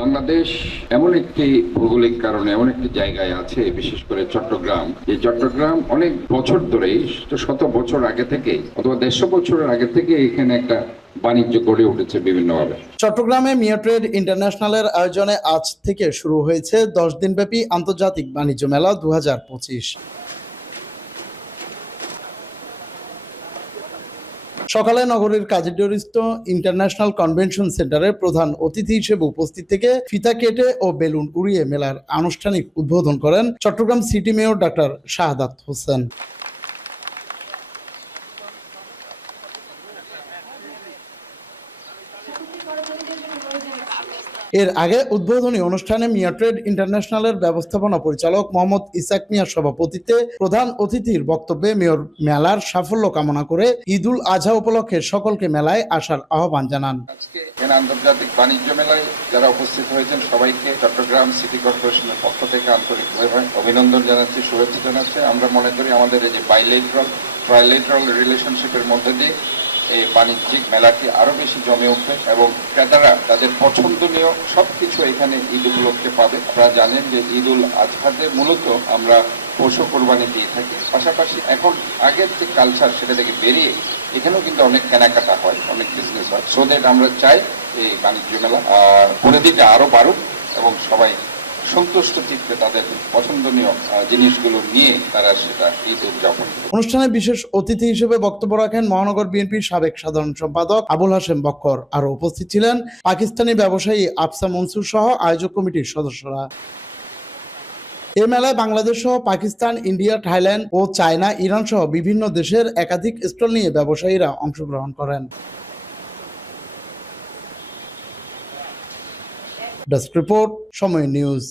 বাংলাদেশ এমন একটি ভৌগোলিক কারণে এমন একটি জায়গায় আছে, বিশেষ করে চট্টগ্রাম। এই চট্টগ্রাম অনেক বছর ধরেই, শত বছর আগে থেকে অথবা 150 বছরের আগে থেকে এখানে একটা বাণিজ্য গড়ে উঠেছে বিভিন্নভাবে। চট্টগ্রামে মিয়া ট্রেড ইন্টারন্যাশনালের আয়োজনে আজ থেকে শুরু হয়েছে 10 দিনব্যাপী আন্তর্জাতিক বাণিজ্য মেলা 2025। সকালে নগরীর কাজীডোরিস্থ ইন্টারন্যাশনাল কনভেনশন সেন্টারে প্রধান অতিথি হিসেবে উপস্থিত থেকে ফিতা কেটে ও বেলুন উড়িয়ে মেলার আনুষ্ঠানিক উদ্বোধন করেন Chittagong city mayor doctor Shahadat Hossain. এর আগে উদ্বোধনী অনুষ্ঠানে মিয়া ট্রেড ইন্টারন্যাশনালের ব্যবস্থাপনা পরিচালক মোহাম্মদ ইসাক মিয়ার সভাপতিত্বে প্রধান অতিথির বক্তব্যে মেয়র মেলার সাফল্য কামনা করে ঈদুল আজহা উপলক্ষে সকলকে মেলায় আসার আহ্বান জানান। আজকে আন্তর্জাতিক বাণিজ্য মেলায় যারা উপস্থিত হয়েছেন সবাইকে চট্টগ্রাম সিটি কর্পোরেশনের পক্ষ থেকে আন্তরিকভাবে অভিনন্দন জানাচ্ছি, শুভেচ্ছা জানাচ্ছি। আমরা মনে করি আমাদের এই যে ট্রাইলেটারাল রিলেশনশিপের মধ্যে দিয়ে এই বাণিজ্যিক মেলাটি আরো বেশি জমে উঠবে এবং ক্রেতারা তাদের পছন্দনীয় সবকিছু এখানে ঈদ উপলক্ষে পাবে। আপনারা জানেন যে ঈদুল আজহাতে মূলত আমরা পশু কোরবানি দিয়ে থাকি, পাশাপাশি এখন আগের যে কালচার সেটা থেকে বেরিয়ে এখানেও কিন্তু অনেক কেনাকাটা হয়, অনেক বিজনেস হয়। সো দ্যাট আমরা চাই এই বাণিজ্য মেলা পরিধিটা আরো বাড়ুক এবং সবাই সন্তুষ্ট চিত্তে তাদের পছন্দনীয় জিনিসগুলো নিয়ে তারা সেটা ঈদ উদযাপন। অনুষ্ঠানে বিশেষ অতিথি হিসেবে বক্তব্য রাখেন মহানগর বিএনপির সাবেক সাধারণ সম্পাদক আবুল হাশেম বক্কর। আরও উপস্থিত ছিলেন পাকিস্তানি ব্যবসায়ী আফসা মনসুর সহ আয়োজক কমিটির সদস্যরা। এ মেলায় বাংলাদেশ সহ পাকিস্তান, ইন্ডিয়া, থাইল্যান্ড ও চায়না, ইরান সহ বিভিন্ন দেশের একাধিক স্টল নিয়ে ব্যবসায়ীরা অংশগ্রহণ করেন। ডেস্ক রিপোর্ট, সময় নিউজ।